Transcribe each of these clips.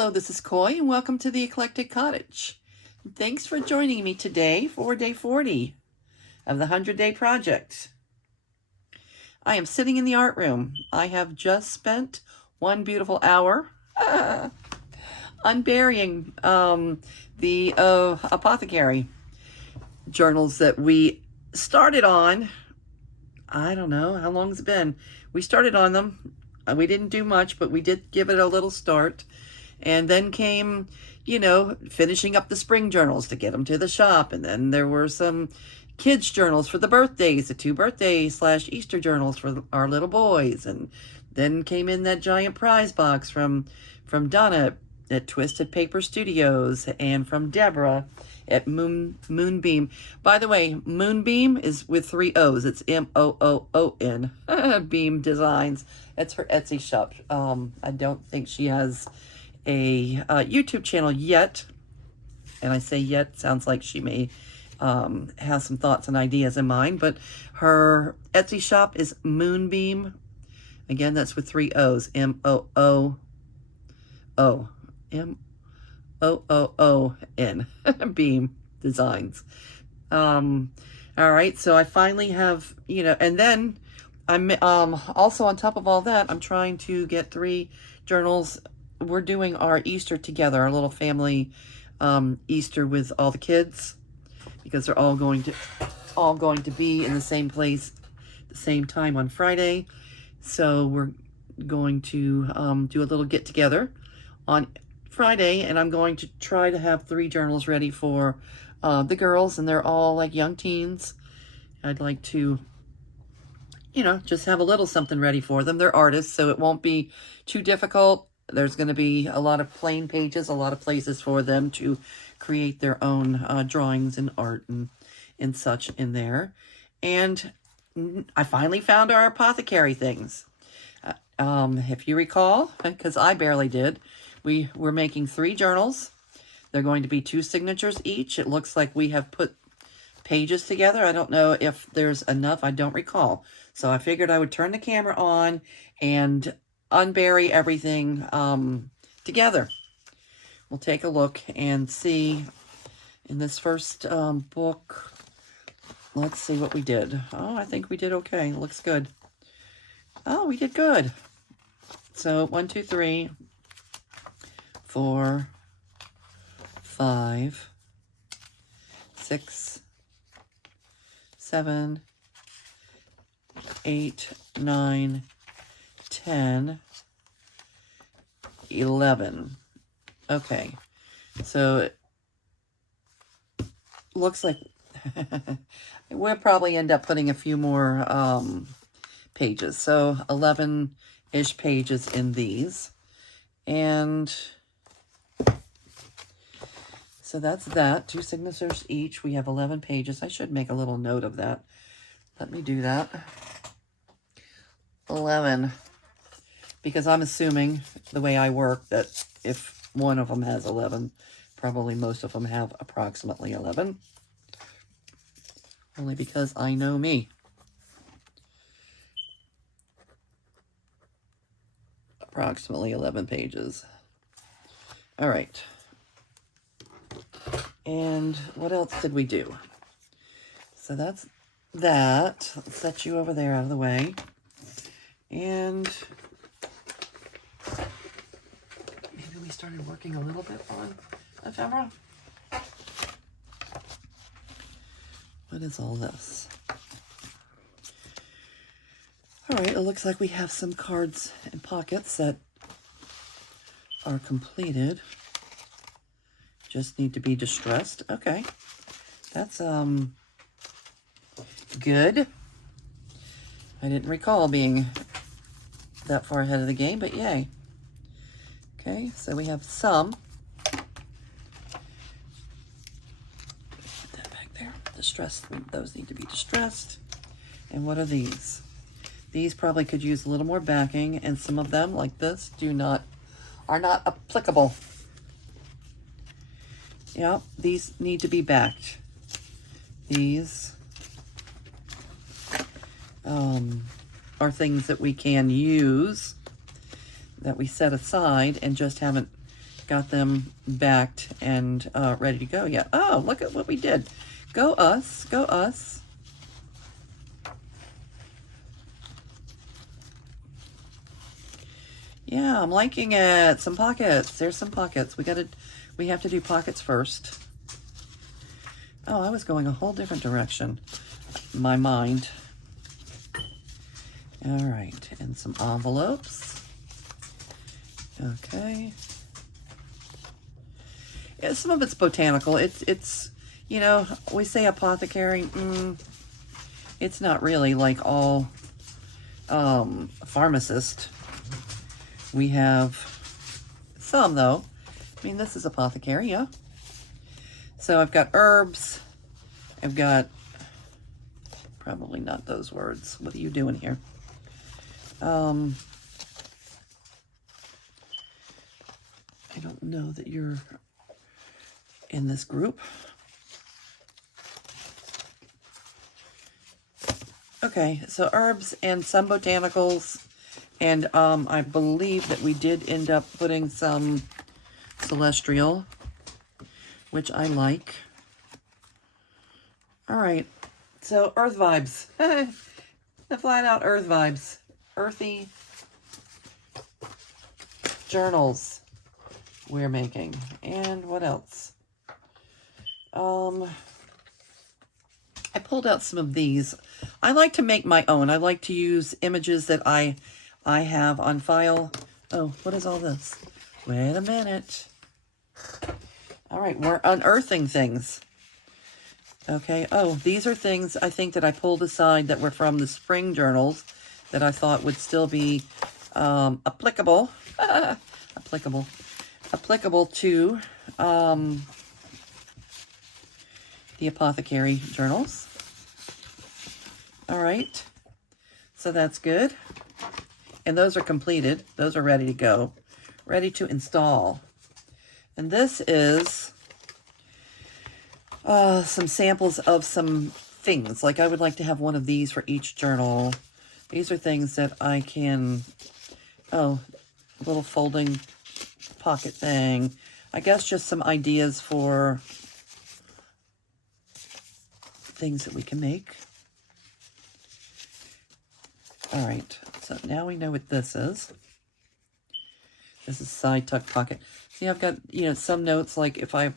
Hello, this is Coy, and welcome to the Eclectic Cottage. Thanks for joining me today for day 40 of the 100-Day Project. I am sitting in the art room. I have just spent one beautiful hour unburying the Apothecary journals that we started on. I don't know, how long has it been? We started on them. We didn't do much, but we did give it a little start. And then came, finishing up the spring journals to get them to the shop. And then there were some kids' journals for the birthdays, the 2 birthday/Easter journals for our little boys. And then came in that giant prize box from Donna at Twisted Paper Studios and from Deborah at Moonbeam. By the way, Moonbeam is with 3 O's. It's M-O-O-O-N. Beam Designs. It's her Etsy shop. I don't think she has a YouTube channel yet. And I say yet, sounds like she may have some thoughts and ideas in mind. But her Etsy shop is Moonbeam. Again, that's with 3 O's. M-O-O-O. M-O-O-O-N. Beam Designs. All right, so I finally have, and then I'm also on top of all that, I'm trying to get 3 journals. We're doing our Easter together, our little family Easter with all the kids, because they're all going to be in the same place at the same time on Friday. So we're going to do a little get together on Friday, and I'm going to try to have 3 journals ready for the girls, and they're all like young teens. I'd like to, just have a little something ready for them. They're artists, so it won't be too difficult. There's going to be a lot of plain pages, a lot of places for them to create their own drawings and art and such in there. And I finally found our Apothecary things. If you recall, because I barely did, we're making 3 journals. They're going to be 2 signatures each. It looks like we have put pages together. I don't know if there's enough. I don't recall. So I figured I would turn the camera on and unbury everything together. We'll take a look and see in this first book. Let's see what we did. Oh, I think we did okay. Looks good. Oh, we did good. So 1, 2, 3, 4, 5, 6, 7, 8, 9, 10, 11. Okay, so it looks like we'll probably end up putting a few more pages. So 11-ish pages in these. And so that's that. 2 signatures each. We have 11 pages. I should make a little note of that. Let me do that. 11. Because I'm assuming, the way I work, that if one of them has 11, probably most of them have approximately 11. Only because I know me. Approximately 11 pages. All right. And what else did we do? So that's that. Let's set you over there out of the way. And maybe we started working a little bit on ephemera. What is all this? All right, it looks like we have some cards and pockets that are completed. Just need to be distressed. Okay, that's good. I didn't recall being that far ahead of the game, but yay. Okay, so we have some. Put that back there. Distressed. Those need to be distressed. And what are these? These probably could use a little more backing, and some of them, like this, are not applicable. Yeah, these need to be backed. These are things that we can use, that we set aside and just haven't got them backed and ready to go yet. Oh, look at what we did. Go us, go us. Yeah, I'm liking it. Some pockets. There's some pockets. We have to do pockets first. Oh, I was going a whole different direction. My mind. All right, and some envelopes. Okay. Yeah, some of it's botanical. It's you know, we say apothecary. It's not really like all pharmacist. We have some though. I mean, this is apothecary, yeah. So I've got herbs. I've got probably not those words. What are you doing here? I don't know that you're in this group. Okay, so herbs and some botanicals, and I believe that we did end up putting some celestial, which I like. All right, so earth vibes. The flat out earth vibes. Earthy journals we're making. And what else? I pulled out some of these. I like to make my own. I like to use images that I have on file. Oh, what is all this? Wait a minute. All right, we're unearthing things. Okay, oh, these are things I think that I pulled aside that were from the spring journals that I thought would still be applicable. Applicable to the apothecary journals. All right, so that's good. And those are completed. Those are ready to go, ready to install. And this is some samples of some things. Like I would like to have one of these for each journal. These are things that I can, little folding pocket thing. I guess just some ideas for things that we can make. All right, so now we know what this is. This is side tuck pocket. See, I've got, some notes, like if I'm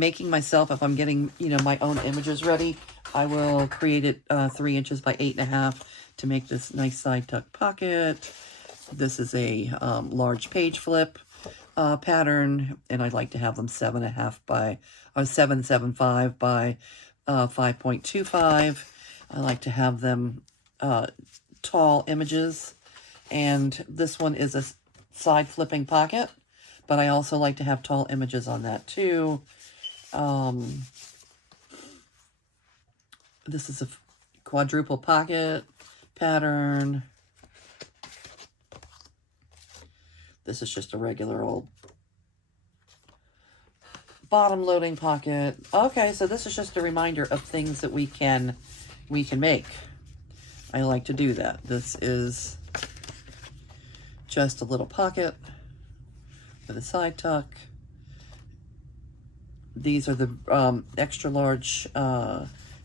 making myself, if I'm getting, my own images ready, I will create it 3 inches by 8.5 to make this nice side tuck pocket. This is a large page flip pattern, and I'd like to have them 7.5 by 7.75 by 5.25. I like to have them tall images, and this one is a side flipping pocket, but I also like to have tall images on that too. This is a quadruple pocket pattern. This is just a regular old bottom loading pocket. Okay, so this is just a reminder of things that we can make. I like to do that. This is just a little pocket with a side tuck. These are the extra large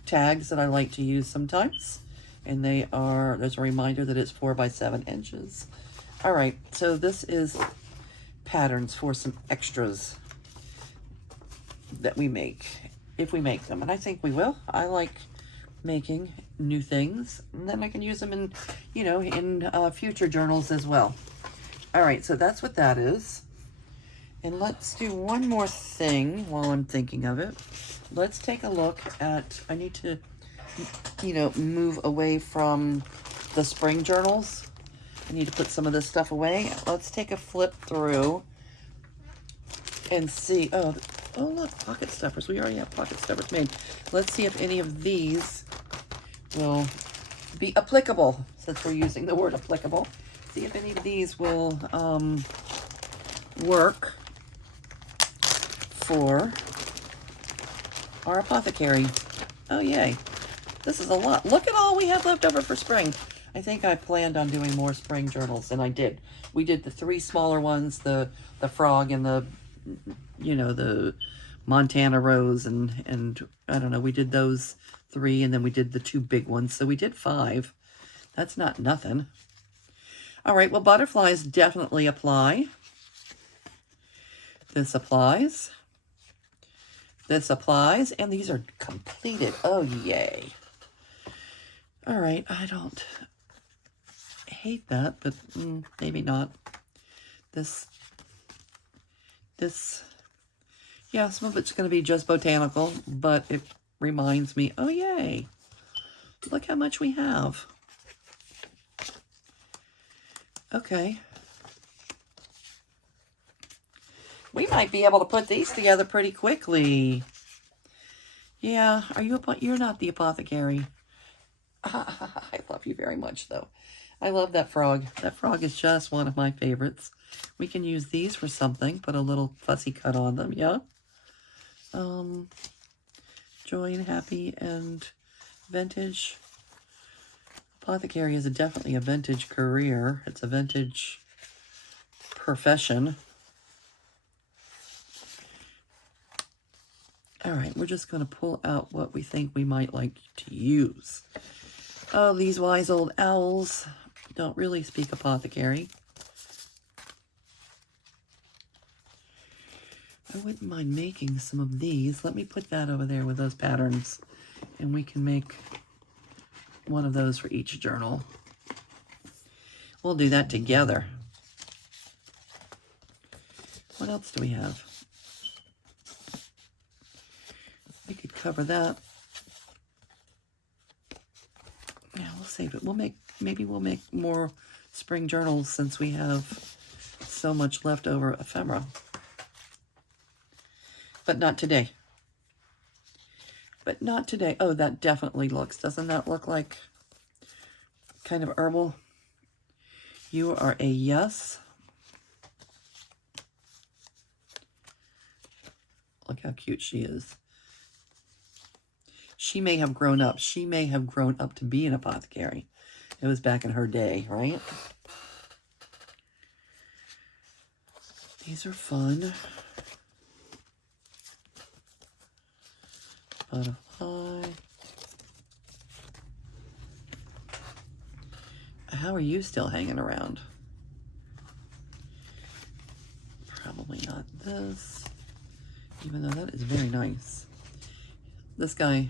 tags that I like to use sometimes. And there's a reminder that it's 4 by 7 inches. All right, so this is patterns for some extras that we make, if we make them. And I think we will. I like making new things, and then I can use them in, in future journals as well. All right, so that's what that is. And let's do one more thing while I'm thinking of it. Let's take a look at, I need to, move away from the spring journals. I need to put some of this stuff away. Let's take a flip through and see. Oh, look, pocket stuffers. We already have pocket stuffers made. Let's see if any of these will be applicable, since we're using the word applicable. See if any of these will work for our apothecary. Oh, yay. This is a lot. Look at all we have left over for spring. I think I planned on doing more spring journals, and I did. We did the 3 smaller ones, the frog and the you know, the Montana rose and I don't know, we did those 3 and then we did the 2 big ones. So we did 5. That's not nothing. All right, well, butterflies definitely apply. This applies. This applies, and these are completed. Oh, yay. All right, I don't hate that, but maybe not. This, yeah, some of it's going to be just botanical, but it reminds me, oh, yay. Look how much we have. Okay. We might be able to put these together pretty quickly. Yeah, you're not the apothecary. I love you very much, though. I love that frog. That frog is just one of my favorites. We can use these for something. Put a little fussy cut on them, yeah? Joy and happy and vintage. Apothecary is definitely a vintage career. It's a vintage profession. All right, we're just going to pull out what we think we might like to use. Oh, these wise old owls don't really speak apothecary. I wouldn't mind making some of these. Let me put that over there with those patterns, and we can make one of those for each journal. We'll do that together. What else do we have? We could cover that. Yeah, we'll save it. Maybe we'll make more spring journals since we have so much leftover ephemera. But not today. But not today. Oh, that definitely looks, doesn't that look like kind of herbal? You are a yes. Look how cute she is. She may have grown up. She may have grown up to be an apothecary. It was back in her day, right? These are fun. Butterfly. How are you still hanging around? Probably not this, even though that is very nice. This guy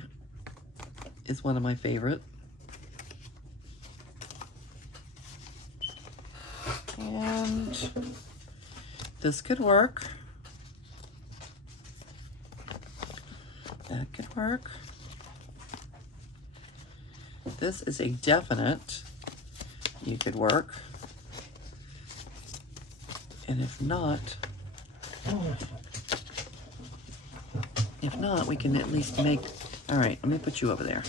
is one of my favorite. And this could work. That could work. This is a definite. You could work. And if not, we can at least make, all right, let me put you over there.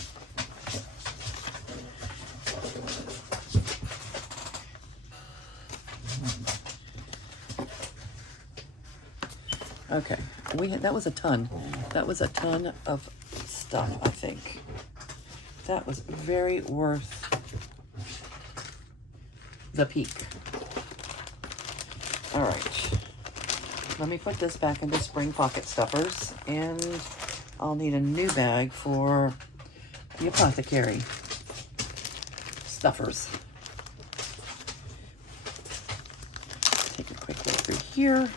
Okay, that was a ton. That was a ton of stuff, I think. That was very worth the peak. All right, let me put this back into spring pocket stuffers, and I'll need a new bag for the apothecary stuffers. Take a quick look through here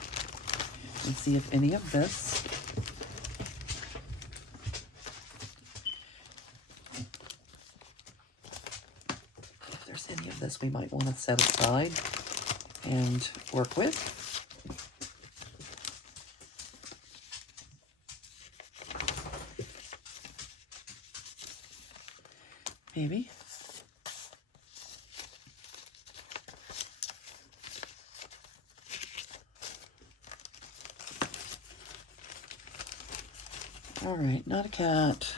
and see if any of this we might want to set aside and work with. Maybe. All right, not a cat.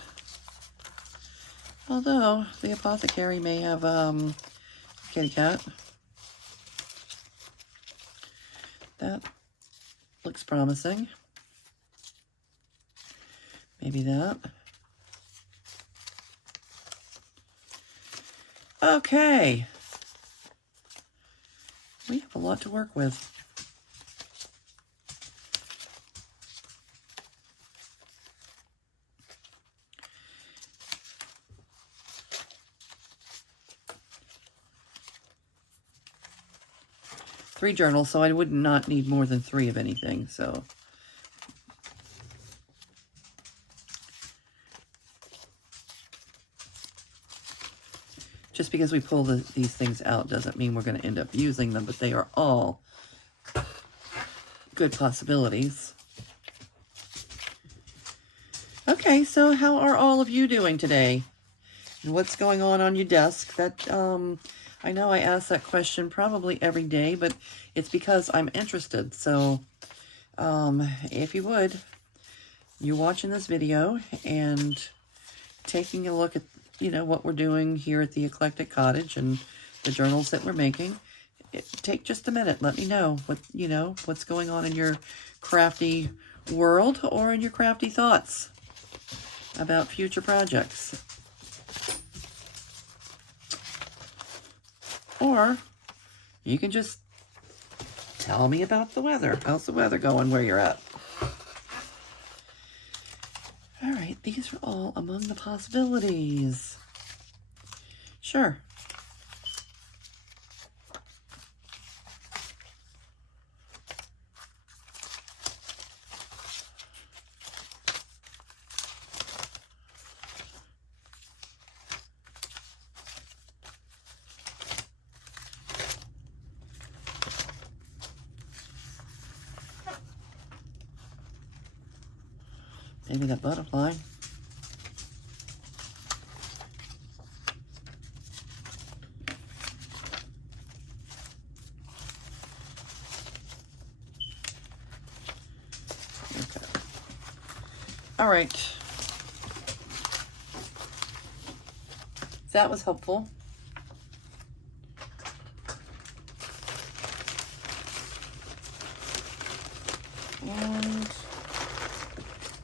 Although the apothecary may have kitty cat. That looks promising. Maybe that. Okay. We have a lot to work with. 3 journals, so I would not need more than 3 of anything, so. Just because we pull these things out doesn't mean we're going to end up using them, but they are all good possibilities. Okay, so how are all of you doing today? And what's going on your desk? That I know I ask that question probably every day, but it's because I'm interested. So if you would, you're watching this video and taking a look at, you know, what we're doing here at the Eclectic Cottage and the journals that we're making. Take just a minute. Let me know what, you know, what's going on in your crafty world or in your crafty thoughts about future projects. Or you can just tell me about the weather. How's the weather going where you're at? All right, these are all among the possibilities. Sure. Maybe that butterfly. Okay. All right. That was helpful. And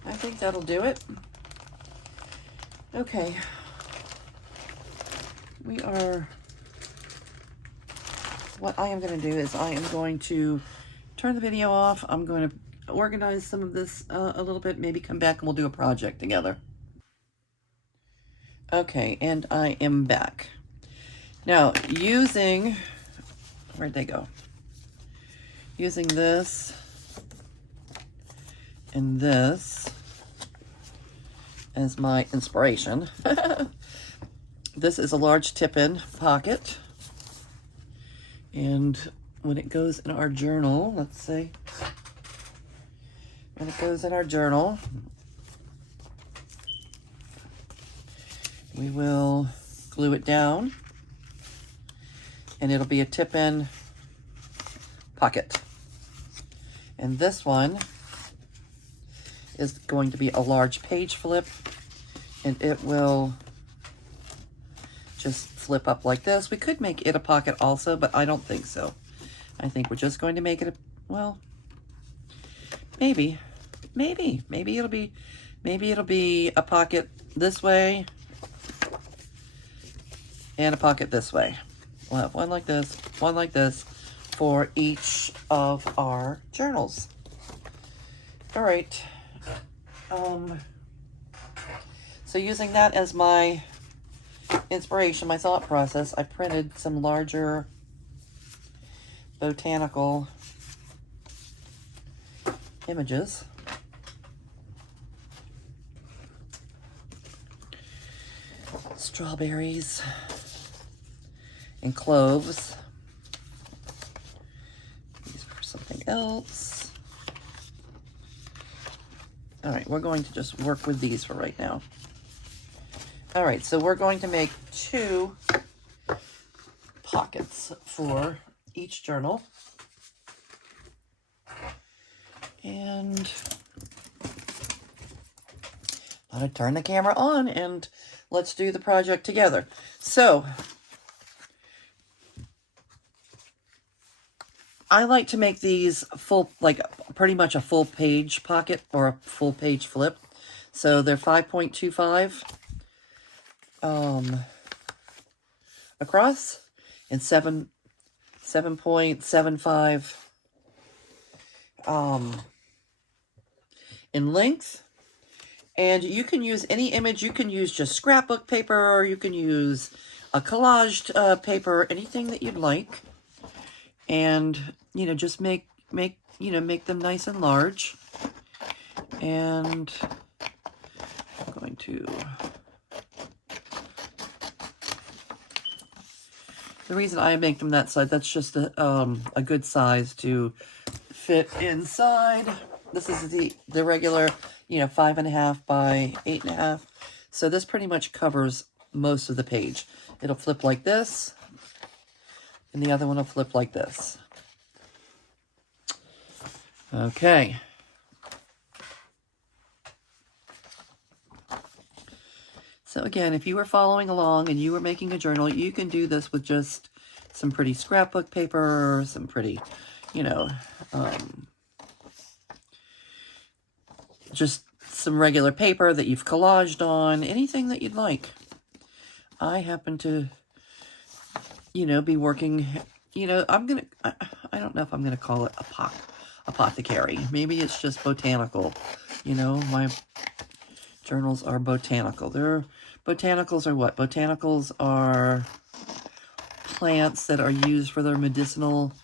I think that'll do it. Okay. What I am going to do is I am going to turn the video off. I'm going to organize some of this a little bit, maybe come back and we'll do a project together. Okay, and I am back. Now, where'd they go? Using this and this as my inspiration. This is a large tip-in pocket. And when it goes in our journal, let's see. When it goes in our journal, we will glue it down and it'll be a tip-in pocket. And this one is going to be a large page flip, and it will just flip up like this. We could make it a pocket also, but I don't think so. I think we're just going to make it well, maybe it'll be a pocket this way and a pocket this way. We'll have one like this for each of our journals. All right. So using that as my inspiration, my thought process, I printed some larger botanical images. Strawberries and cloves. These are something else. All right, we're going to just work with these for right now. All right, so we're going to make 2 pockets for each journal. And I'm going to turn the camera on and let's do the project together. So I like to make these full, like pretty much a full page pocket or a full page flip. So they're 5.25 across and 7.75 in length. And you can use any image. You can use just scrapbook paper, or you can use a collaged paper, anything that you'd like. and, you know, just make them nice and large. And I'm going to, the reason I make them that size, that's just a good size to fit inside. This is the regular, you know, 5.5 by 8.5. So this pretty much covers most of the page. It'll flip like this, and the other one will flip like this. Okay. So again, if you were following along and you were making a journal, you can do this with just some pretty scrapbook paper, some pretty, you know, just some regular paper that you've collaged on, anything that you'd like. I happen to, you know, be working, you know, I don't know if I'm going to call it Apothecary. Maybe it's just botanical. You know, my journals are botanical. Botanicals are what? Botanicals are plants that are used for their medicinal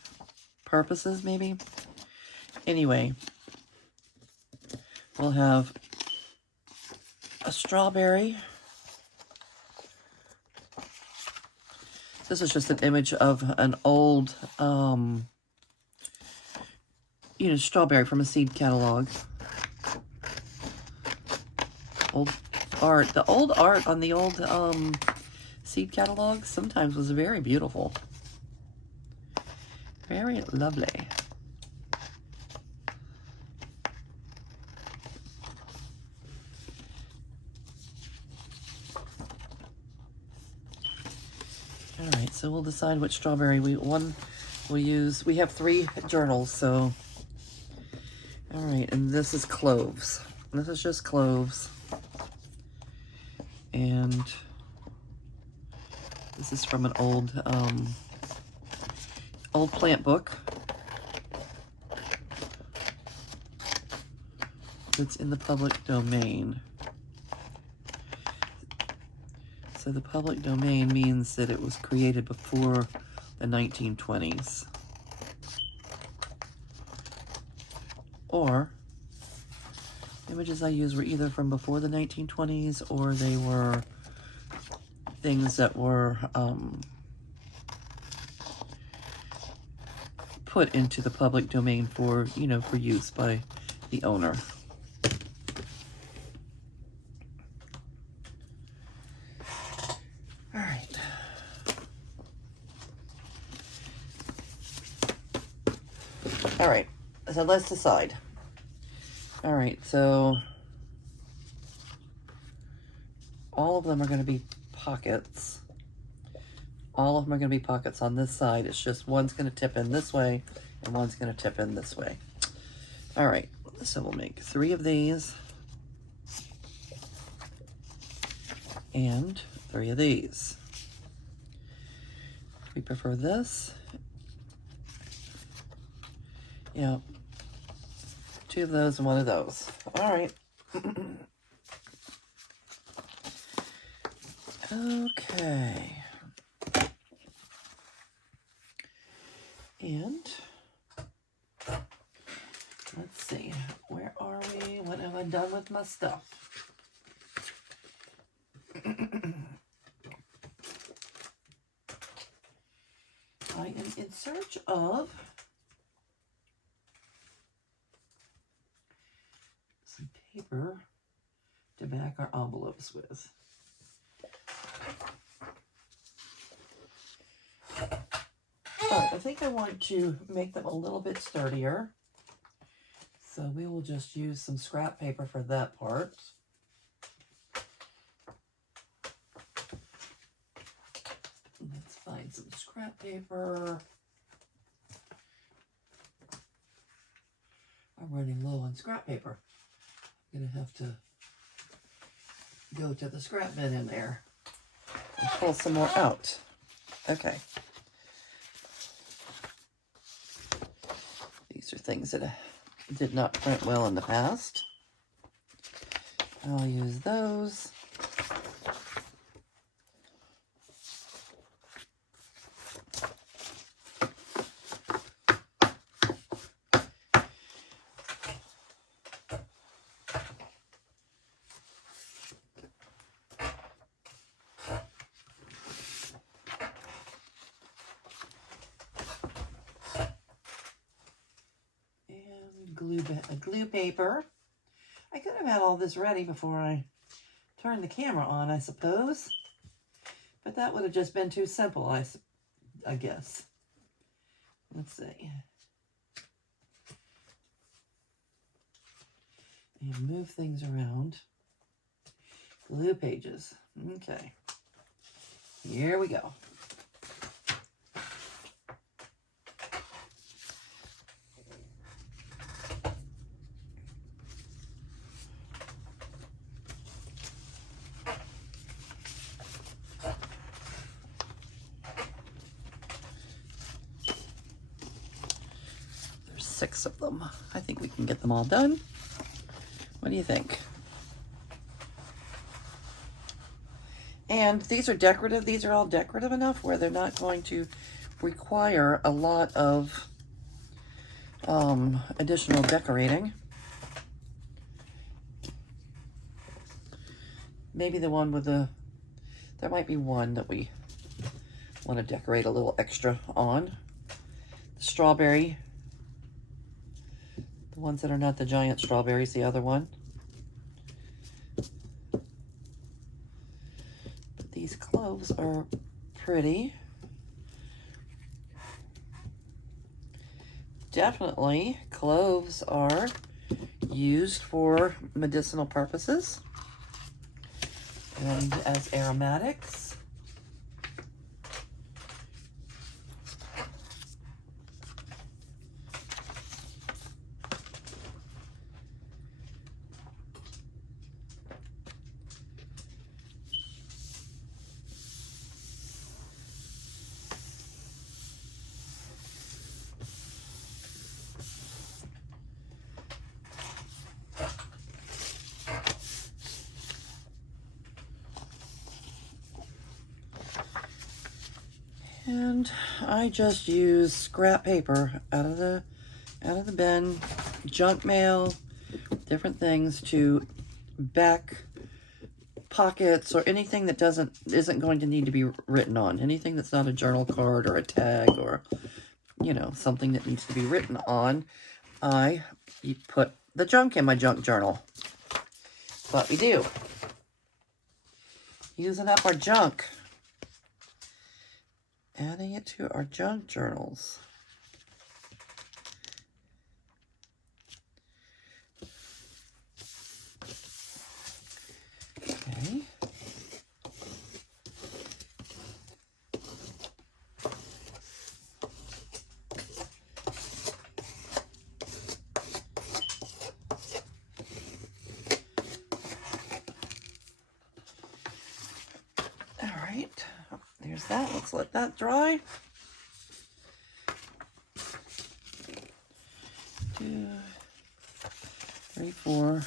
purposes, maybe. Anyway, we'll have a strawberry. This is just an image of an old, you know, strawberry from a seed catalog. Old art. The old art on the old seed catalogs sometimes was very beautiful. Very lovely. All right, so we'll decide which strawberry we'll use. We have 3 journals, so. All right, and this is cloves. This is just cloves. And this is from an old plant book. It's in the public domain. So the public domain means that it was created before the 1920s. Or images I used were either from before the 1920s or they were things that were put into the public domain for, you know, for use by the owner. All right. All right, so let's decide. All right, so all of them are going to be pockets. All of them are going to be pockets on this side. It's just one's going to tip in this way and one's going to tip in this way. All right, so we'll make 3 of these and 3 of these. We prefer this. Yeah, 2 of those and 1 of those. All right. Okay. And let's see, where are we? What have I done with my stuff? I am in search of some paper to back our envelopes with. Alright, I think I want to make them a little bit sturdier. So we will just use some scrap paper for that part. Let's find some scrap paper. I'm running low on scrap paper. I'm going to have to go to the scrap bin in there and pull some more out. Okay. These are things that did not print well in the past. I'll use those. glue paper. I could have had all this ready before I turned the camera on, I suppose. But that would have just been too simple, I guess. Let's see. And move things around. Glue pages. Okay. Here we go. There's 6 of them. I think we can get them all done. What do you think? And these are decorative. These are all decorative enough where they're not going to require a lot of additional decorating. Maybe the one with there might be one that we want to decorate a little extra on. The strawberry. The ones that are not the giant strawberries, the other one. But these cloves are pretty. Definitely, cloves are used for medicinal purposes and as aromatics. And I just use scrap paper out of the bin, junk mail, different things to back pockets or anything that isn't going to need to be written on. Anything that's not a journal card or a tag or, you know, something that needs to be written on. I put the junk in my junk journal. That's what we do. Using up our junk. Adding it to our junk journals. Okay. All right. There's that. Let's let that dry. 2, 3, 4.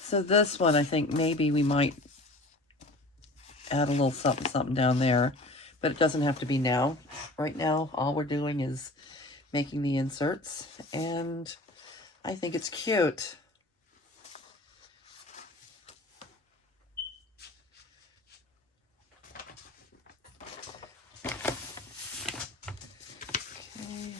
So this one, I think maybe we might add a little something down there, but it doesn't have to be now. Right now, all we're doing is making the inserts, and I think it's cute. Okay.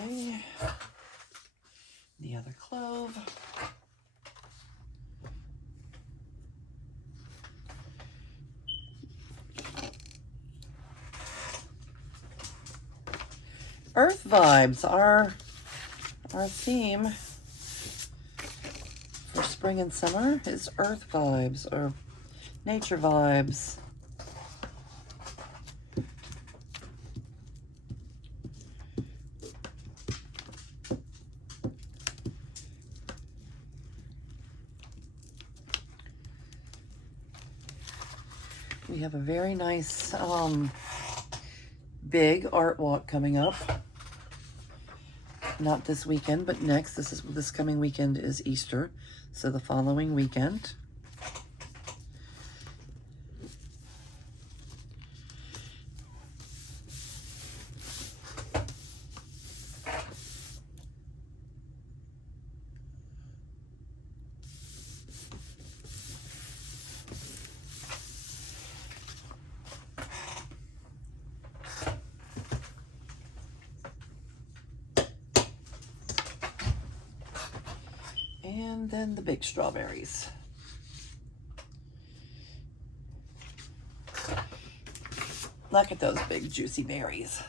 Okay. The other clove. Earth vibes are our theme for spring and summer is earth vibes or nature vibes. We have a very nice big art walk coming up. Not this weekend, but next. This coming weekend is Easter, so the following weekend. And then the big strawberries. Look at those big juicy berries.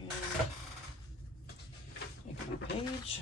And make a new page.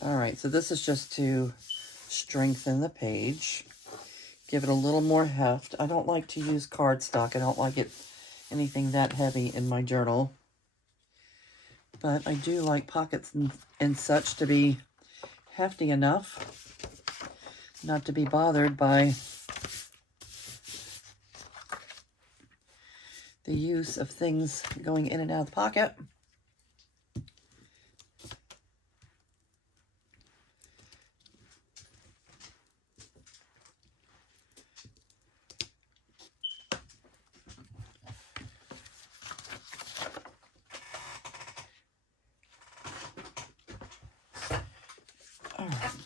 All right, so this is just to strengthen the page, give it a little more heft. I don't like to use cardstock. I don't like it anything that heavy in my journal. But I do like pockets and such to be hefty enough not to be bothered by the use of things going in and out of the pocket.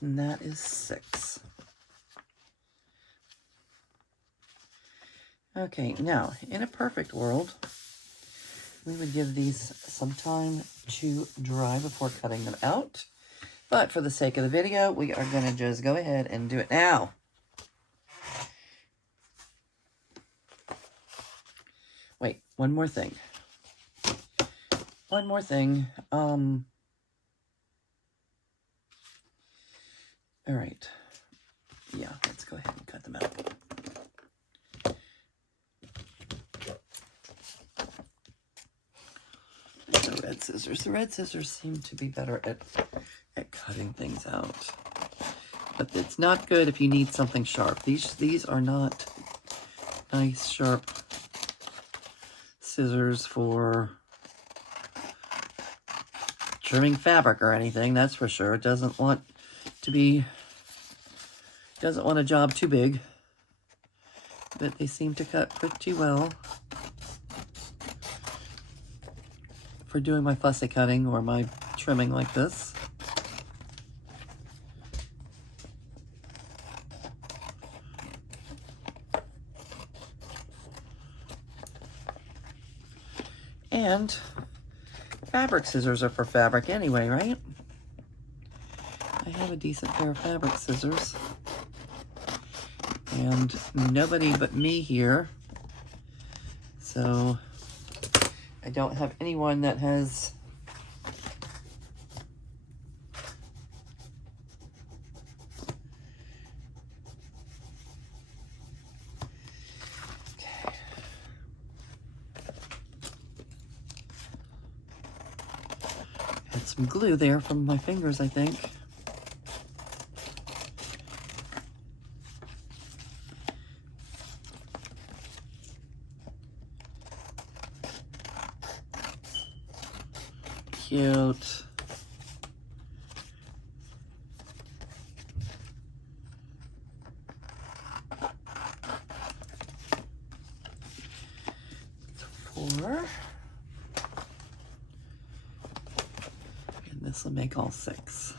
And that is 6. Okay, now, in a perfect world, we would give these some time to dry before cutting them out. But for the sake of the video, we are going to just go ahead and do it now. Wait, one more thing. One more thing. All right. Yeah, let's go ahead and cut them out. The red scissors. The red scissors seem to be better at cutting things out. But it's not good if you need something sharp. These are not nice, sharp scissors for trimming fabric or anything, that's for sure. It doesn't want a job too big, but they seem to cut pretty well for doing my fussy cutting or my trimming like this. And fabric scissors are for fabric anyway, right? I have a decent pair of fabric scissors. And nobody but me here. So I don't have anyone that has some glue there from my fingers, I think. Cute. Four. This will make all 6.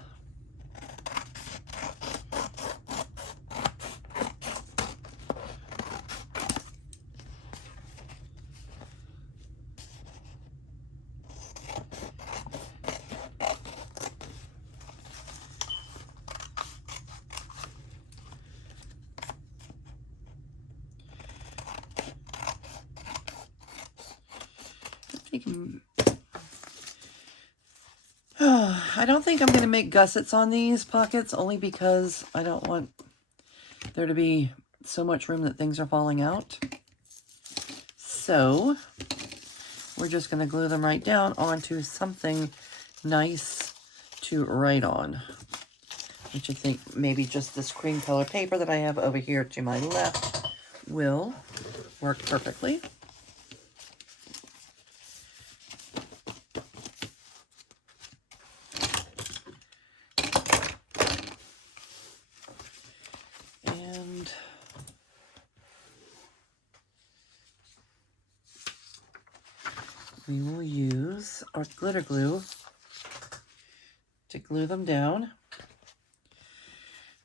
I don't think I'm going to make gussets on these pockets, only because I don't want there to be so much room that things are falling out. So we're just going to glue them right down onto something nice to write on, which I think maybe just this cream color paper that I have over here to my left will work perfectly. We will use our glitter glue to glue them down.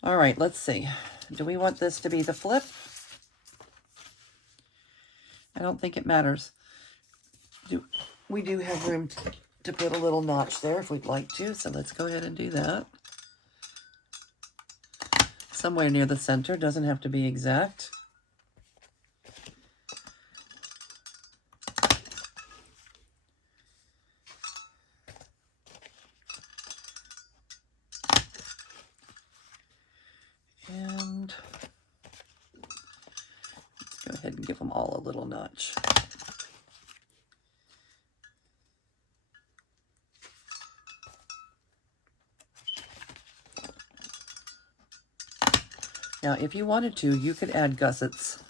All right, let's see. Do we want this to be the flip? I don't think it matters. We do have room to put a little notch there if we'd like to, so let's go ahead and do that. Somewhere near the center, doesn't have to be exact. And let's go ahead and give them all a little notch. Now, if you wanted to, you could add gussets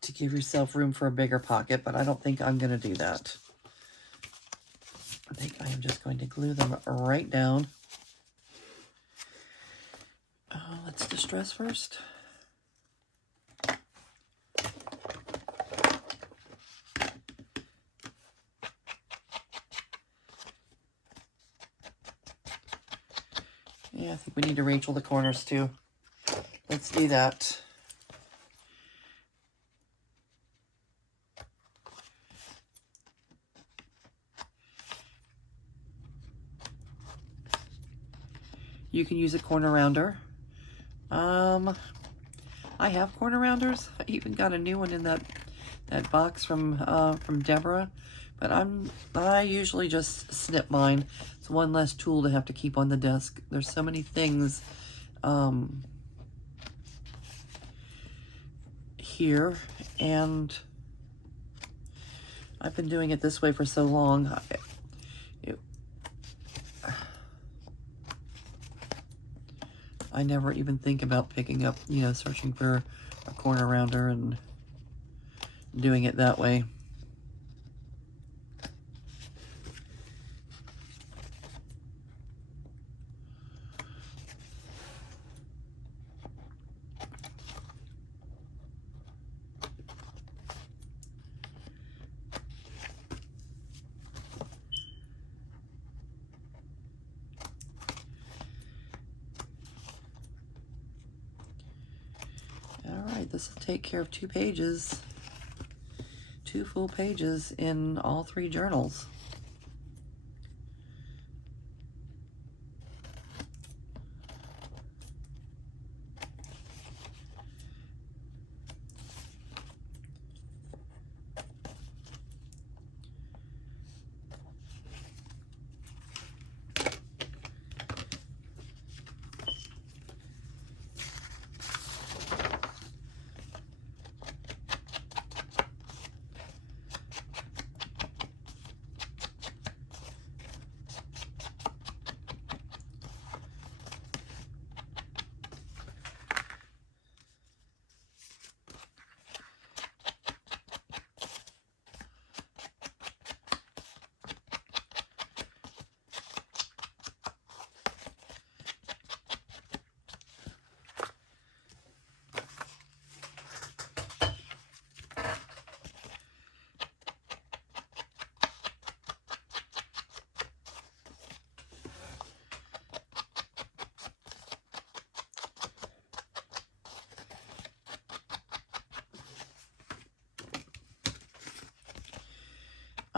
to give yourself room for a bigger pocket, but I don't think I'm going to do that. I think I am just going to glue them right down. Let's distress first. Yeah, I think we need to Rachel the corners too. Let's do that. You can use a corner rounder. I have corner rounders. I even got a new one in that box from Deborah. But I usually just snip mine. It's one less tool to have to keep on the desk. There's so many things here, and I've been doing it this way for so long. I never even think about picking up, searching for a corner rounder and doing it that way. This will take care of 2 pages, 2 full pages in all 3 journals.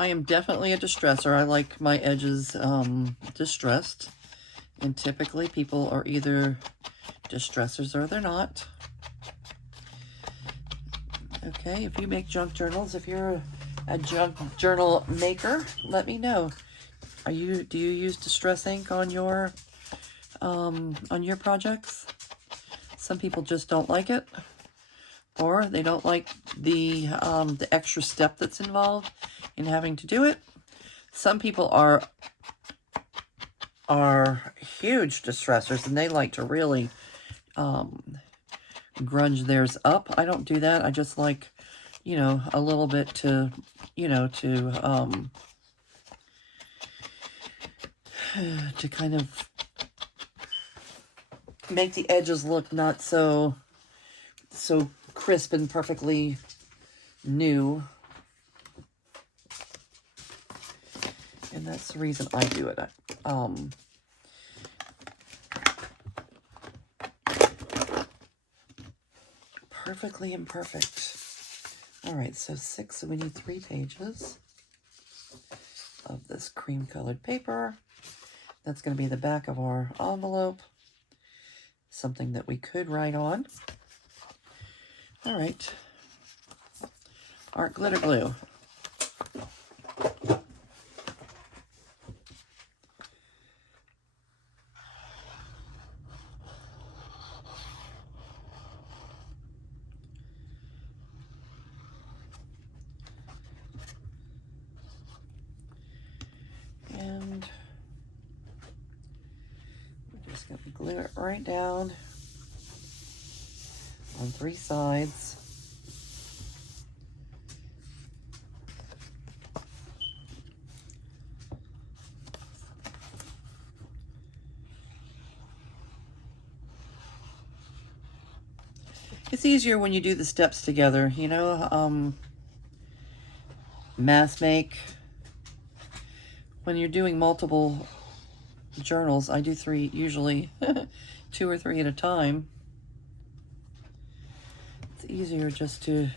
I am definitely a distresser. I like my edges distressed. And typically people are either distressors or they're not. Okay, if you make junk journals, if you're a junk journal maker, let me know. Do you use distress ink on your projects? Some people just don't like it, or they don't like the extra step that's involved in having to do it. Some people are huge distressors and they like to really grunge theirs up. I don't do that. I just like, you know, a little bit to, you know, to kind of make the edges look not so crisp and perfectly new. And that's the reason I do it. Perfectly imperfect. All right, so we need 3 pages of this cream colored paper. That's going to be the back of our envelope. Something that we could write on. All right. Art glitter glue. And we're just going to glue it right down on 3 sides. It's easier when you do the steps together, you know, mass make. When you're doing multiple journals, I do 3, usually 2 or 3 at a time. It's easier just to,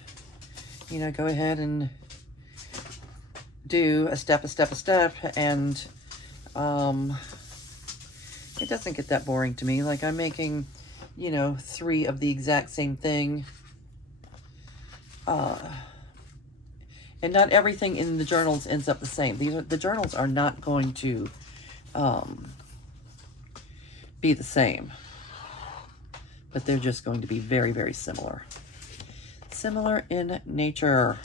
you know, go ahead and do a step, and it doesn't get that boring to me. Like I'm making, you know, 3 of the exact same thing. And not everything in the journals ends up the same. The journals are not going to be the same, but they're just going to be very, very similar. Similar in nature.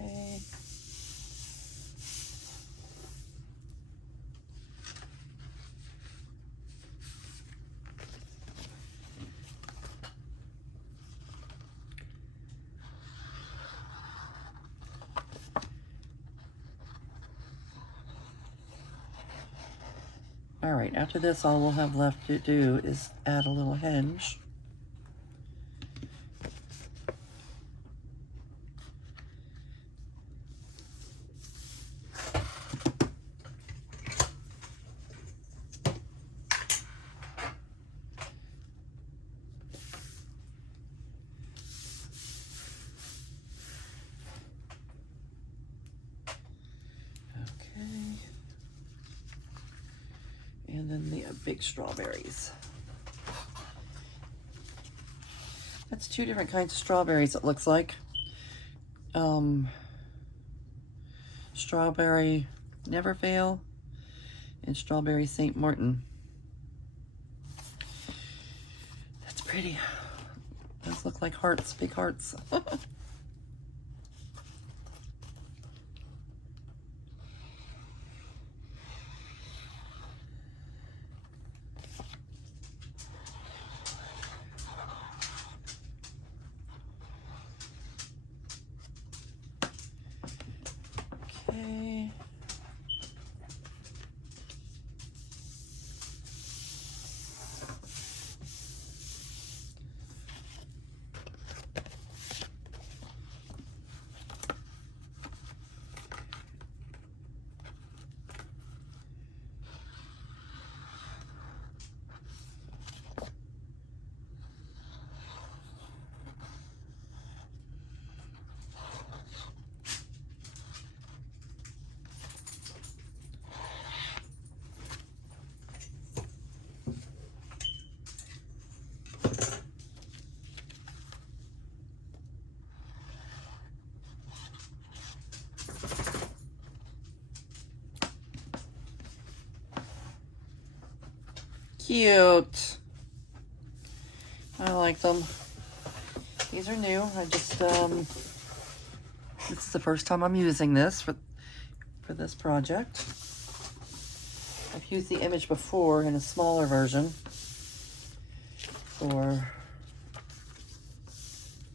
Okay. All right, after this, all we'll have left to do is add a little hinge. And then the big strawberries. That's 2 different kinds of strawberries, it looks like. Strawberry Never Fail and Strawberry St. Martin. That's pretty. Those look like hearts, big hearts. Okay. cute. I like them. These are new. I just, this is the first time I'm using this for this project. I've used the image before in a smaller version for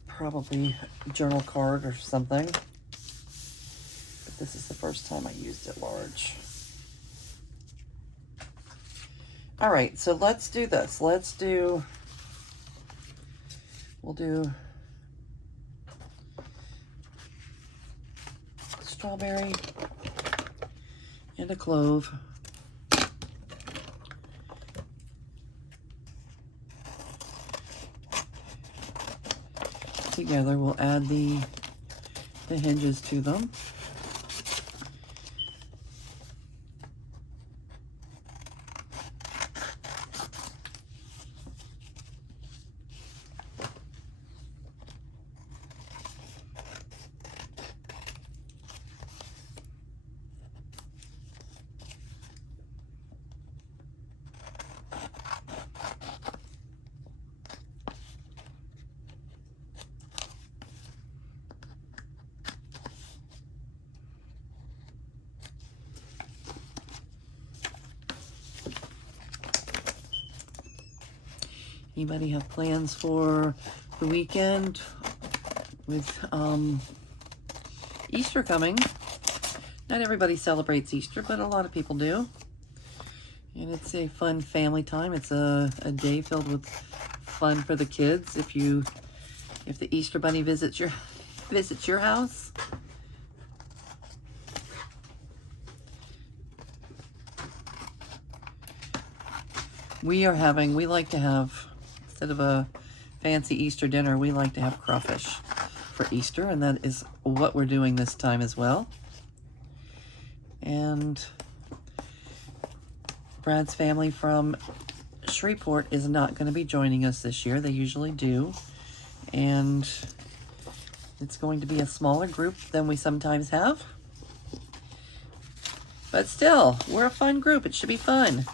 probably a journal card or something. But this is the first time I used it large. All right, so let's do this. We'll do strawberry and a clove. Together, we'll add the hinges to them. Anybody have plans for the weekend with Easter coming? Not everybody celebrates Easter, but a lot of people do. And it's a fun family time. It's a day filled with fun for the kids. If the Easter Bunny visits your house. We like to have, instead of a fancy Easter dinner, we like to have crawfish for Easter, and that is what we're doing this time as well. And Brad's family from Shreveport is not going to be joining us this year. They usually do. And it's going to be a smaller group than we sometimes have. But still, we're a fun group. It should be fun.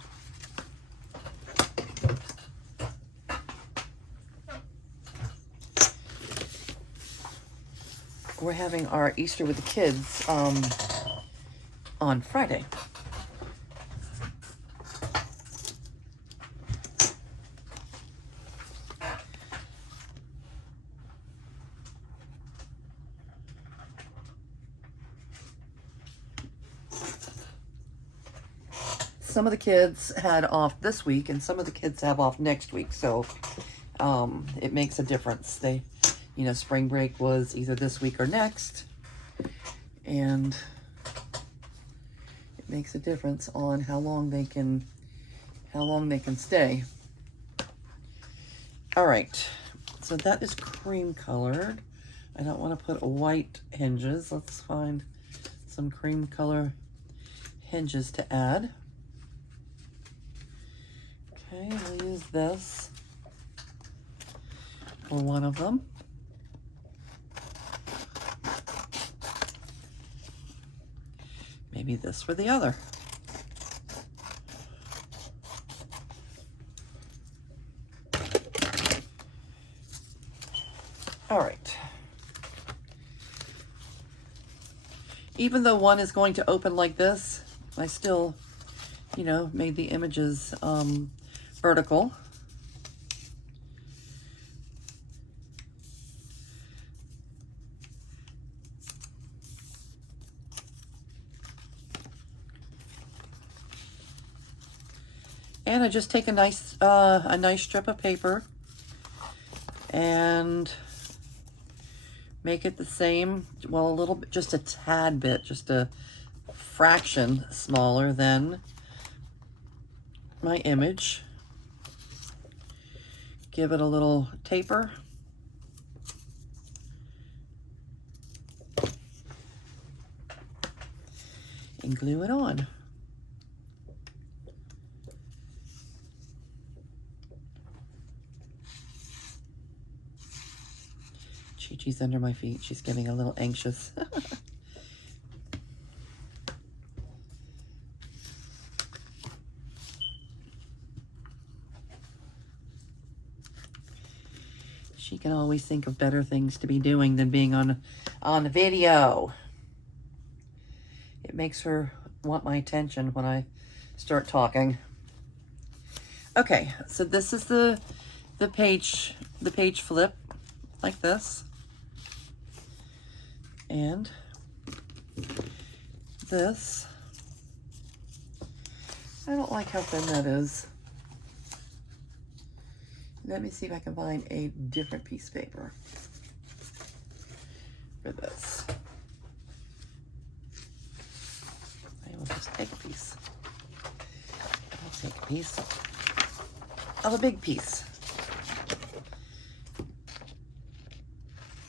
We're having our Easter with the kids on Friday. Some of the kids had off this week and some of the kids have off next week, so it makes a difference. Spring break was either this week or next, and it makes a difference on how long they can stay. All right, so that is cream colored. I don't want to put white hinges. Let's find some cream color hinges to add. Okay, we'll use this for one of them. Maybe this for the other. All right. Even though one is going to open like this, I still, made the images vertical. And I just take a nice strip of paper and make it the same, well, a little bit, just a tad bit, just a fraction smaller than my image. Give it a little taper. And glue it on. Chi-Chi's under my feet. She's getting a little anxious. She can always think of better things to be doing than being on the video. It makes her want my attention when I start talking. Okay, so this is the page flip, like this. And this, I don't like how thin that is. Let me see if I can find a different piece of paper for this. I will just take a piece. I'll take a piece of a big piece.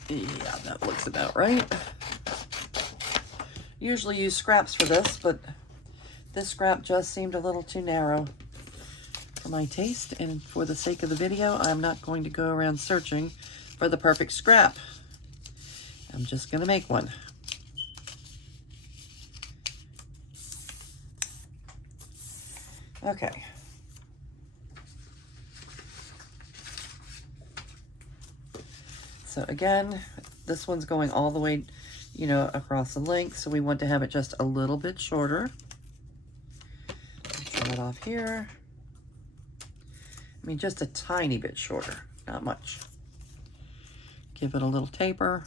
Yeah, that looks about right. Usually use scraps for this, but this scrap just seemed a little too narrow for my taste, and for the sake of the video, I'm not going to go around searching for the perfect scrap. I'm just gonna make one. Okay. So again, this one's going all the way, you know, across the length, so we want to have it just a little bit shorter. Trim it off here. I mean, just a tiny bit shorter, not much. Give it a little taper.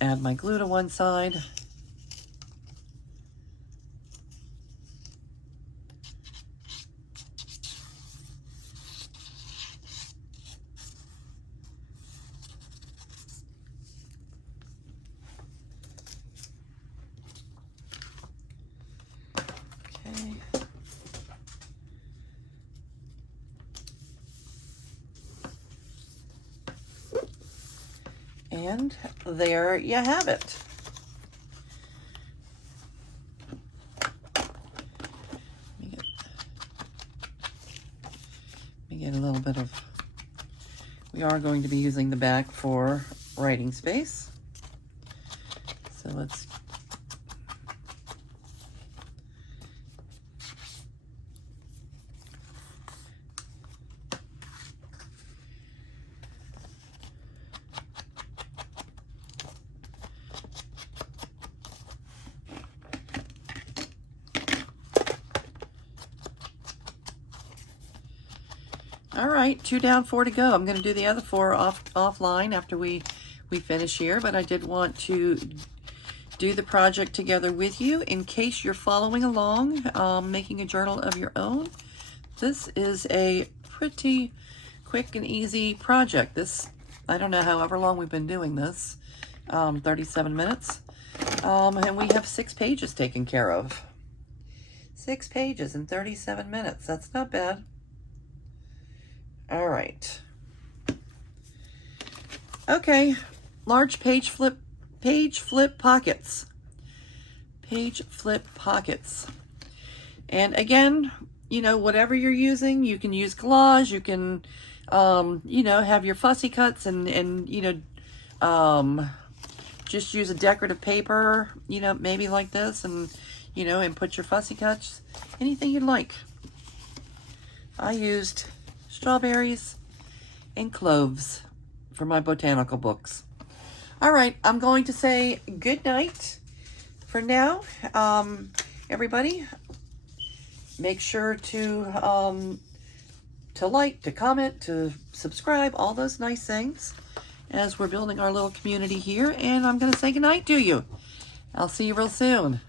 Add my glue to one side. And there you have it. Let me get a little bit of, we are going to be using the back for writing space. So let's all right, 2 down, 4 to go. I'm going to do the other 4 offline after we finish here, but I did want to do the project together with you in case you're following along, making a journal of your own. This is a pretty quick and easy project. This, I don't know however long we've been doing this, 37 minutes, and we have 6 pages taken care of. 6 pages in 37 minutes. That's not bad. All right. Okay, large page flip pockets. Page flip pockets. And again, you know, whatever you're using, you can use collage, you can, you know, have your fussy cuts and you know, just use a decorative paper, you know, maybe like this, and, you know, and put your fussy cuts, anything you'd like. I used strawberries and cloves for my botanical books. All right, I'm going to say good night for now. Everybody, make sure to like, to comment, to subscribe, all those nice things as we're building our little community here. And I'm going to say good night to you. I'll see you real soon.